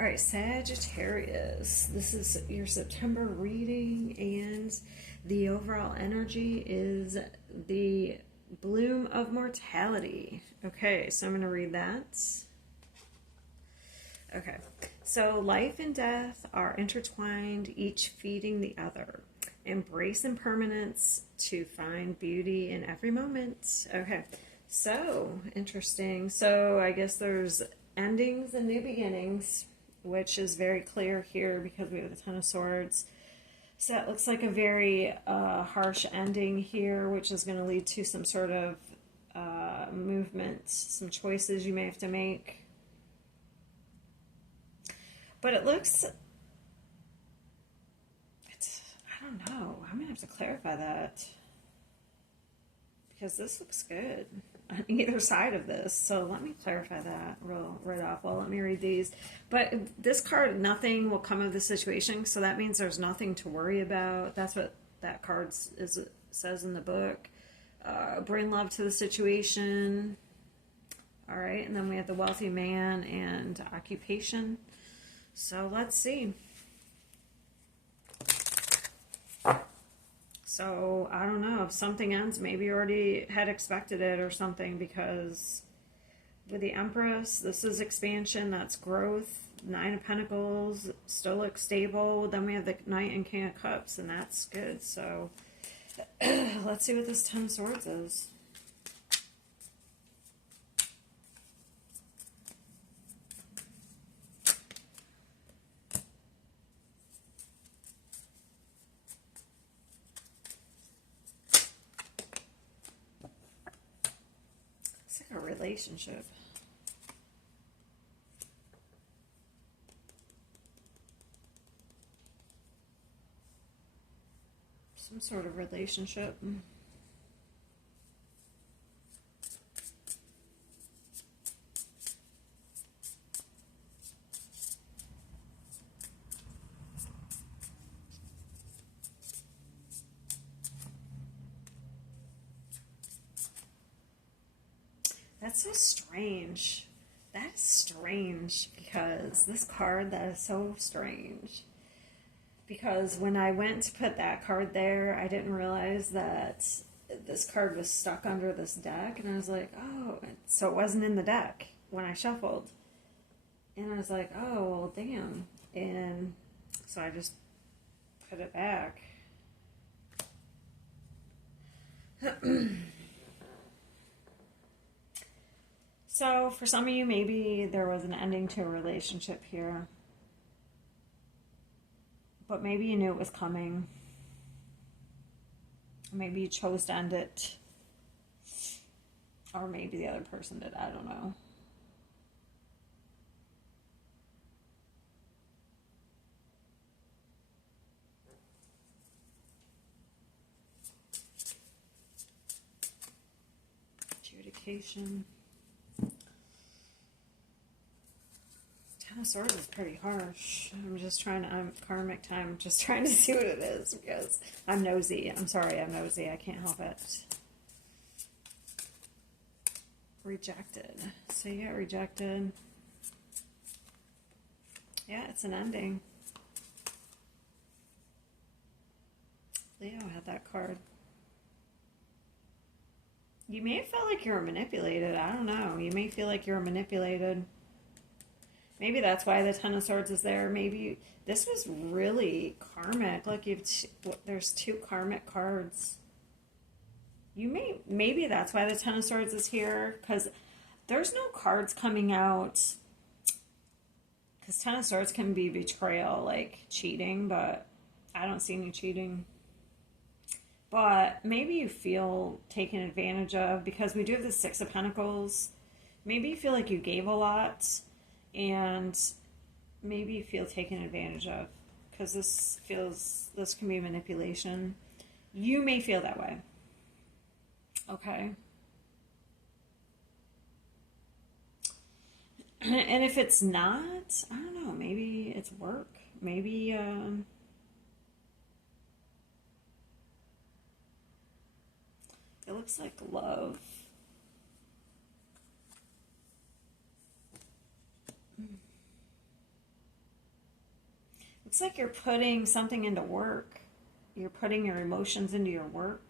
All right, Sagittarius. This is your September reading, and the overall energy is the bloom of mortality. Okay, so I'm going to read that. Okay, so life and death are intertwined, each feeding the other. Embrace impermanence to find beauty in every moment. Okay, so interesting. So I guess there's endings and new beginnings, which is very clear here because we have the Ten of Swords. So that looks like a very harsh ending here, which is going to lead to some sort of movement, some choices you may have to make. But it looks, I don't know, I'm going to have to clarify that. Because this looks good on either side of this. So let me clarify that right off. Well, let me read these. But this card, nothing will come of the situation. So that means there's nothing to worry about. That's what that card says in the book. Bring love to the situation. All right. And then we have the wealthy man and occupation. So let's see. So, I don't know, if something ends, maybe you already had expected it or something, because with the Empress, this is expansion, that's growth. Nine of Pentacles still looks stable. Then we have the Knight and King of Cups, and that's good. So, let's see what this Ten of Swords is. A relationship. Some sort of relationship. That's so strange. That's strange because this card, that is so strange. Because when I went to put that card there, I didn't realize that this card was stuck under this deck. And I was like, oh, so it wasn't in the deck when I shuffled. And I was like, oh, well, damn. And so I just put it back. So, for some of you, maybe there was an ending to a relationship here. But maybe you knew it was coming. Maybe you chose to end it. Or maybe the other person did. I don't know. Adjudication. Ten of Swords is pretty harsh. I'm karmic time, just trying to see what it is because I'm nosy. I'm sorry, I'm nosy. I can't help it. Rejected. So you got rejected. Yeah, it's an ending. Leo had that card. You may have felt like you were manipulated. I don't know. You may feel like you were manipulated. Maybe that's why the Ten of Swords is there. Maybe this was really karmic. Like there's two karmic cards. Maybe that's why the Ten of Swords is here, because there's no cards coming out. Because Ten of Swords can be betrayal, like cheating, but I don't see any cheating. But maybe you feel taken advantage of, because we do have the Six of Pentacles. Maybe you feel like you gave a lot, and maybe you feel taken advantage of, because this can be manipulation. You may feel that way. Okay. And if it's not, I don't know, maybe it's work. Maybe, it looks like love. It's like you're putting something into work. You're putting your emotions into your work.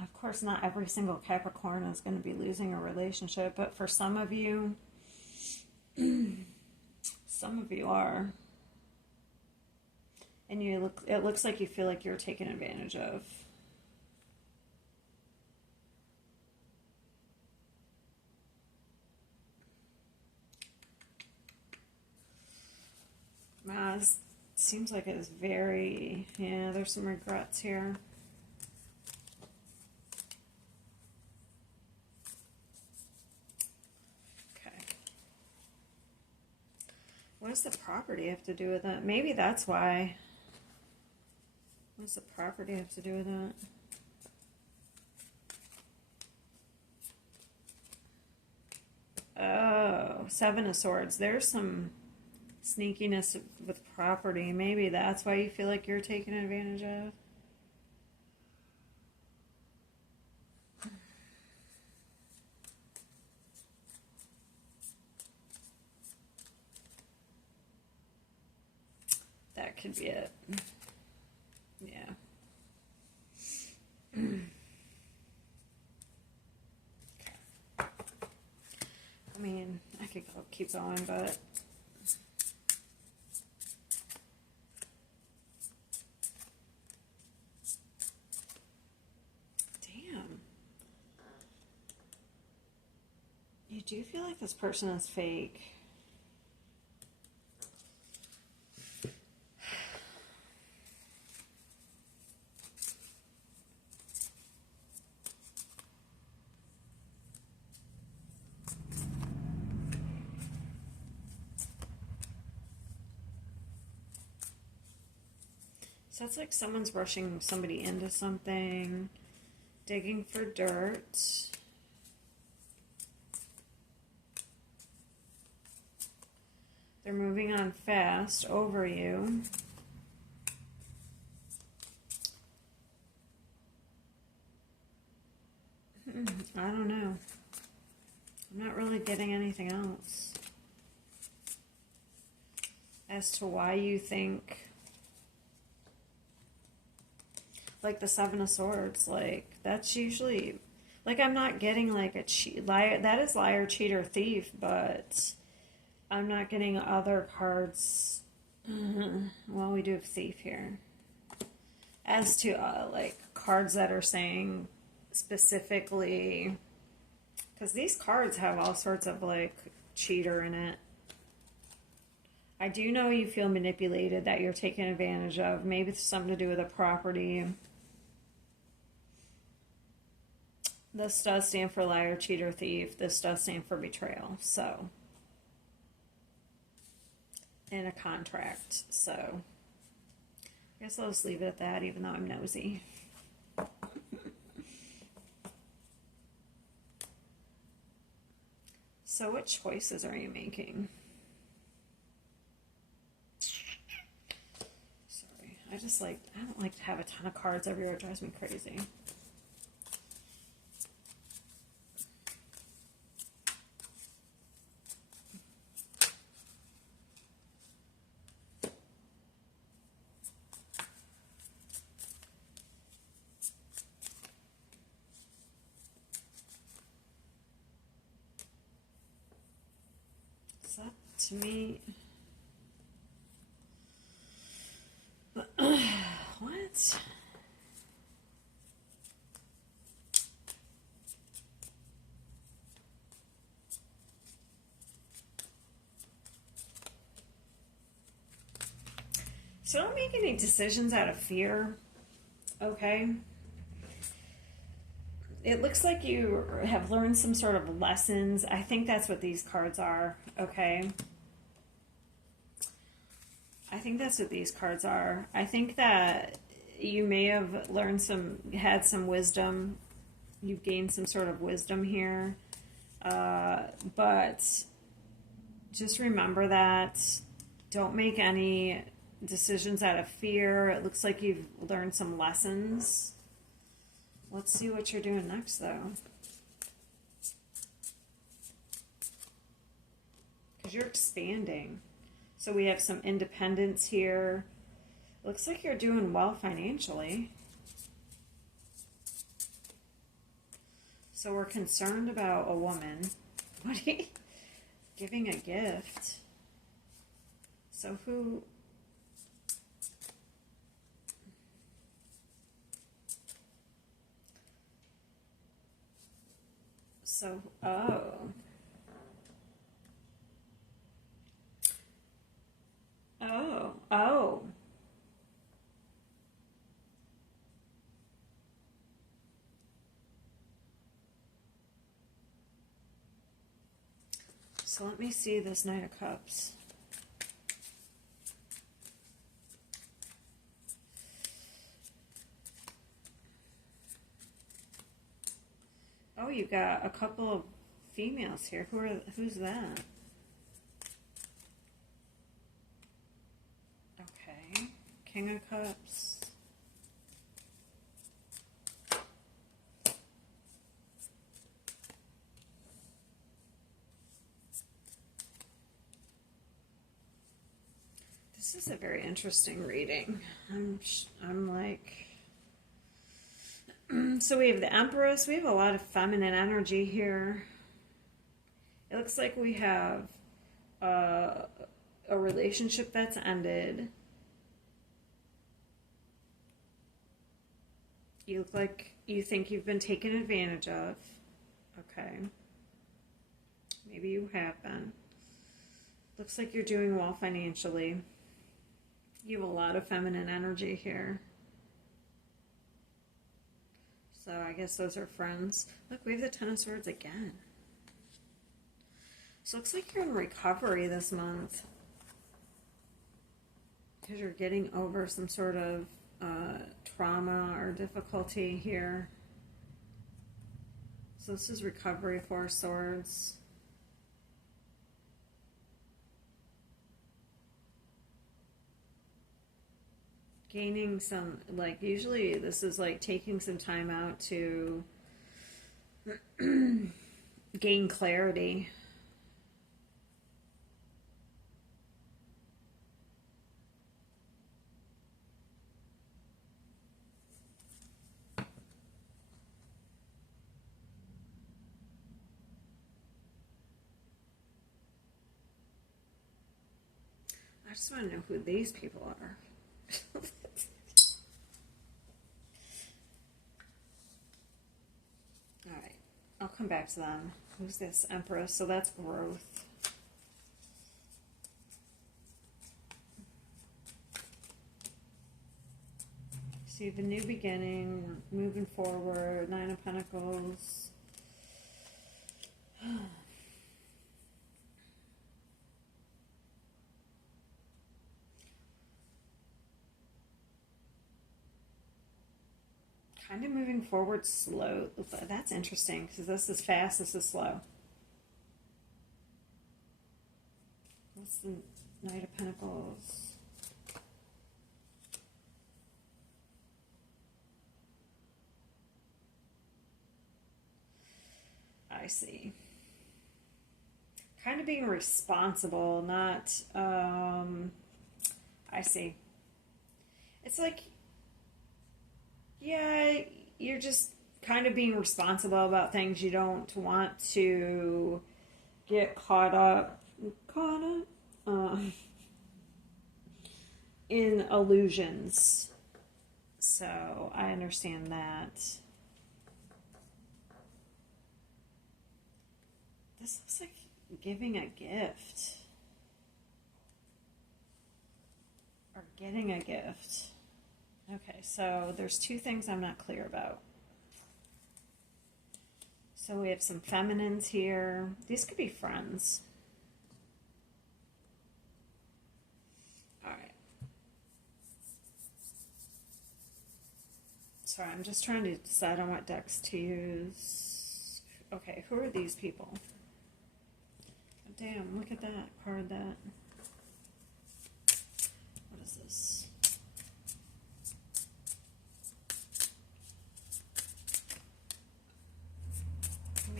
Of course, not every single Capricorn is going to be losing a relationship, but for some of you, some of you are. And it looks like you feel like you're taken advantage of. This seems like it is very, yeah, there's some regrets here. Okay. What does the property have to do with that? Maybe that's why. What does the property have to do with that? Oh, Seven of Swords. There's some sneakiness with property. Maybe that's why you feel like you're taken advantage of. That could be it. Yeah. I mean, I could keep going, but damn. You do feel like this person is fake. So it's like someone's rushing somebody into something, digging for dirt. They're moving on fast over you. I don't know. I'm not really getting anything else as to why you think. Like the Seven of Swords, like that's usually, like I'm not getting like a liar. That is liar, cheater, thief, but I'm not getting other cards. Well, we do have thief here. As to like cards that are saying specifically, because these cards have all sorts of like cheater in it. I do know you feel manipulated, that you're taken advantage of. Maybe it's something to do with a property. This does stand for liar, cheater, thief. This does stand for betrayal. So, and a contract. So, I guess I'll just leave it at that, even though I'm nosy. So, what choices are you making? Sorry, I don't like to have a ton of cards everywhere. It drives me crazy. To me, what? So don't make any decisions out of fear, okay? It looks like you have learned some sort of lessons. I think that's what these cards are, okay? I think that's what these cards are. I think that you may have learned had some wisdom. You've gained some sort of wisdom here. But just remember that. Don't make any decisions out of fear. It looks like you've learned some lessons. Let's see what you're doing next, though. Because because you're expanding. So we have some independence here. Looks like you're doing well financially. So we're concerned about a woman. What are you giving a gift? So who? So, oh. Oh, oh. So let me see this Knight of Cups. Oh, you got a couple of females here. Who's that? Okay. King of Cups. This is a very interesting reading. I'm like, so we have the Empress. We have a lot of feminine energy here. It looks like we have a relationship that's ended. You look like you think you've been taken advantage of. Okay. Maybe you have been. Looks like you're doing well financially. You have a lot of feminine energy here. So I guess those are friends. Look, we have the Ten of Swords again. So it looks like you're in recovery this month. Because you're getting over some sort of trauma or difficulty here. So this is recovery, Four of Swords. Gaining some, like, usually this is like taking some time out to gain clarity. I just want to know who these people are. Alright, I'll come back to them. Who's this Empress? So that's growth. See, the new beginning, we're moving forward, Nine of Pentacles. Kind of moving forward slow. That's interesting because this is fast, this is slow. What's the Knight of Pentacles? I see. Kind of being responsible, not, I see. It's like, yeah, you're just kind of being responsible about things. You don't want to get caught up in illusions. So I understand that. This looks like giving a gift. Or getting a gift. Okay, so there's two things I'm not clear about. So we have some feminines here. These could be friends. All right. Sorry, I'm just trying to decide on what decks to use. Okay, who are these people? Oh, damn, look at that card. What is this?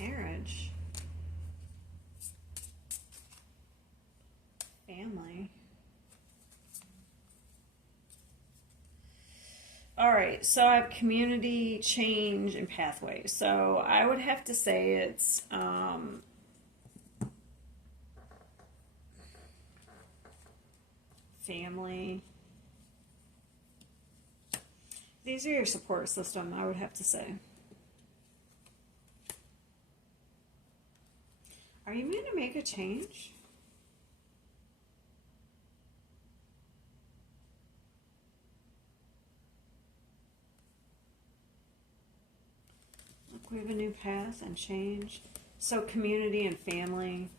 Marriage. All right, so I have community, change, and pathways. So I would have to say it's family. These are your support system, I would have to say. Are you going to make a change? Look, we have a new path and change. So community and family.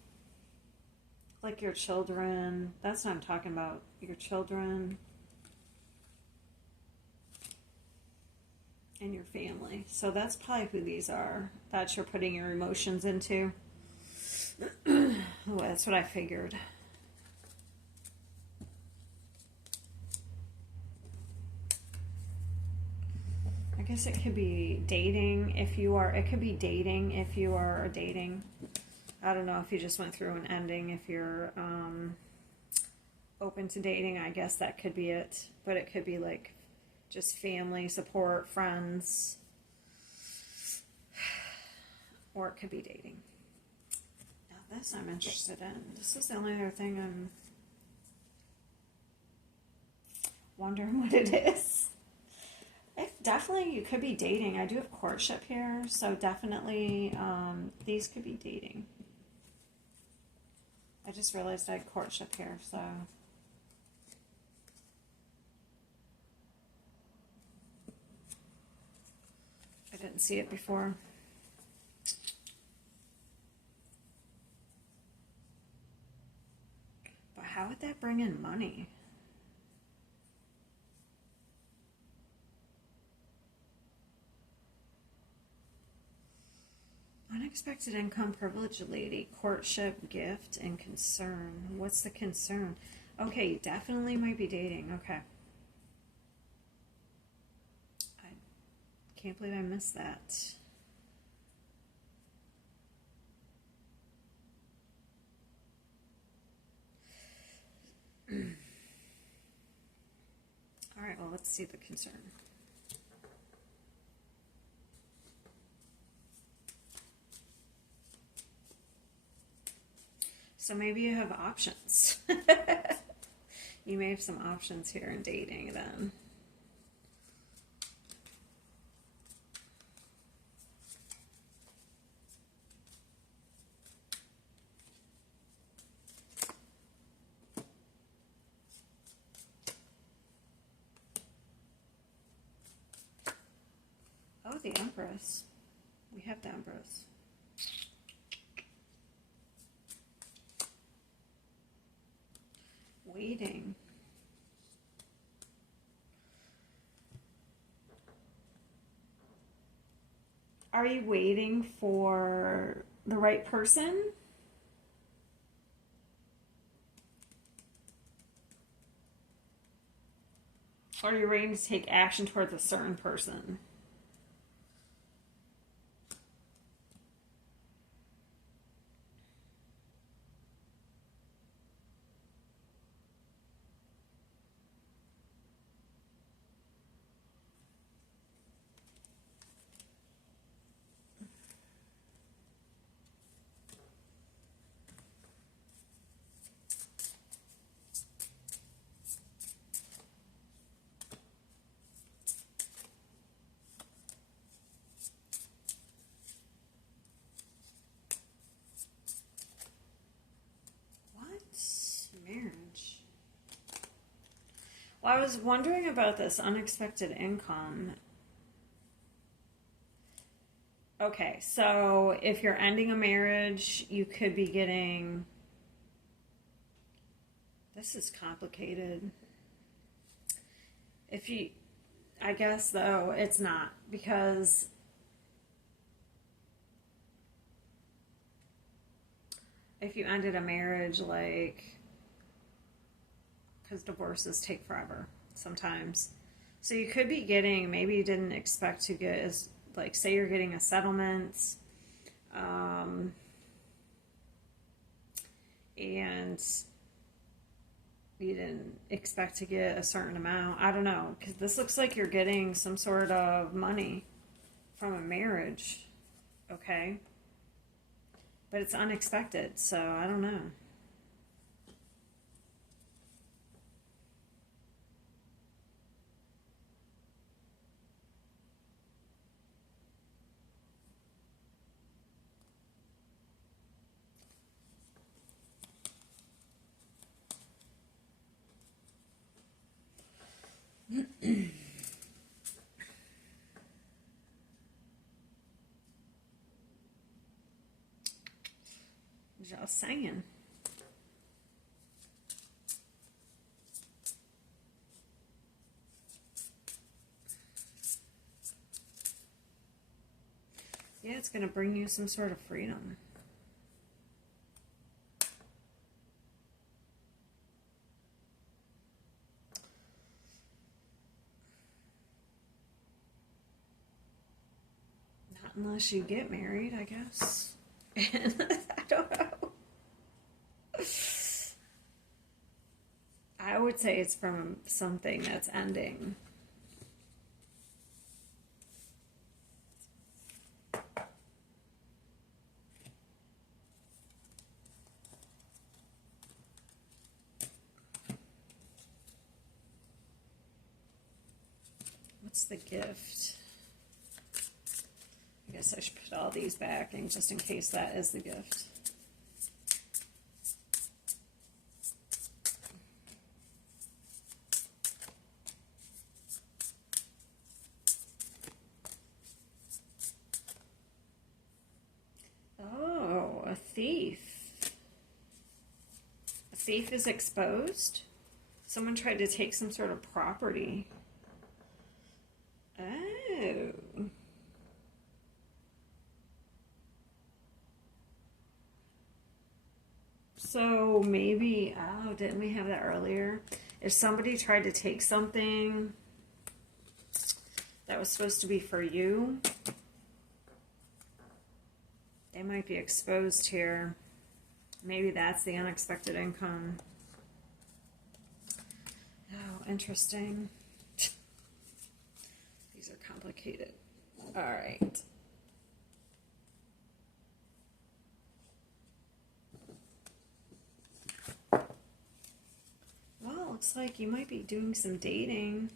Like your children. That's what I'm talking about. Your children. And your family. So that's probably who these are that you're putting your emotions into. Oh, that's what I figured. I guess it could be dating if you are, it could be dating if you are dating. I don't know if you just went through an ending. If you're open to dating, I guess that could be it. But it could be like just family, support, friends. Or it could be dating. Now this I'm interested in. This is the only other thing I'm wondering what it is. Definitely you could be dating. I do have courtship here, so definitely these could be dating. I just realized I had courtship here, so I didn't see it before. But how would that bring in money? Unexpected income, privileged lady, courtship, gift, and concern. What's the concern? Okay, you definitely might be dating. Okay. I can't believe I missed that. All right, well, let's see the concern. So maybe you have options. You may have some options here in dating then. Oh, the Empress. We have the Empress. Waiting. Are you waiting for the right person? Or are you waiting to take action towards a certain person? Marriage. Well, I was wondering about this unexpected income. Okay, so if you're ending a marriage, you could be getting... This is complicated. If you... I guess, though, it's not. Because... if you ended a marriage, like... because divorces take forever sometimes. So you could be getting, maybe you didn't expect to get, as like say you're getting a settlement, and you didn't expect to get a certain amount. I don't know, because this looks like you're getting some sort of money from a marriage, okay? But it's unexpected, so I don't know. Just saying. Yeah, it's going to bring you some sort of freedom. Not unless you get married, I guess. And I don't know. I would say it's from something that's ending. What's the gift? I guess I should put all these back and just in case that is the gift. Oh, a thief. A thief is exposed? Someone tried to take some sort of property. Oh. So maybe, oh, didn't we have that earlier? If somebody tried to take something that was supposed to be for you, they might be exposed here. Maybe that's the unexpected income. Oh, interesting. These are complicated. All right. Well, it looks like you might be doing some dating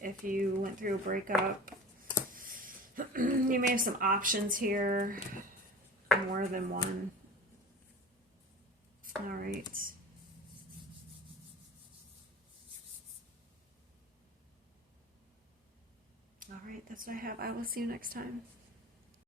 if you went through a breakup. You may have some options here, more than one. All right. All right, that's what I have. I will see you next time.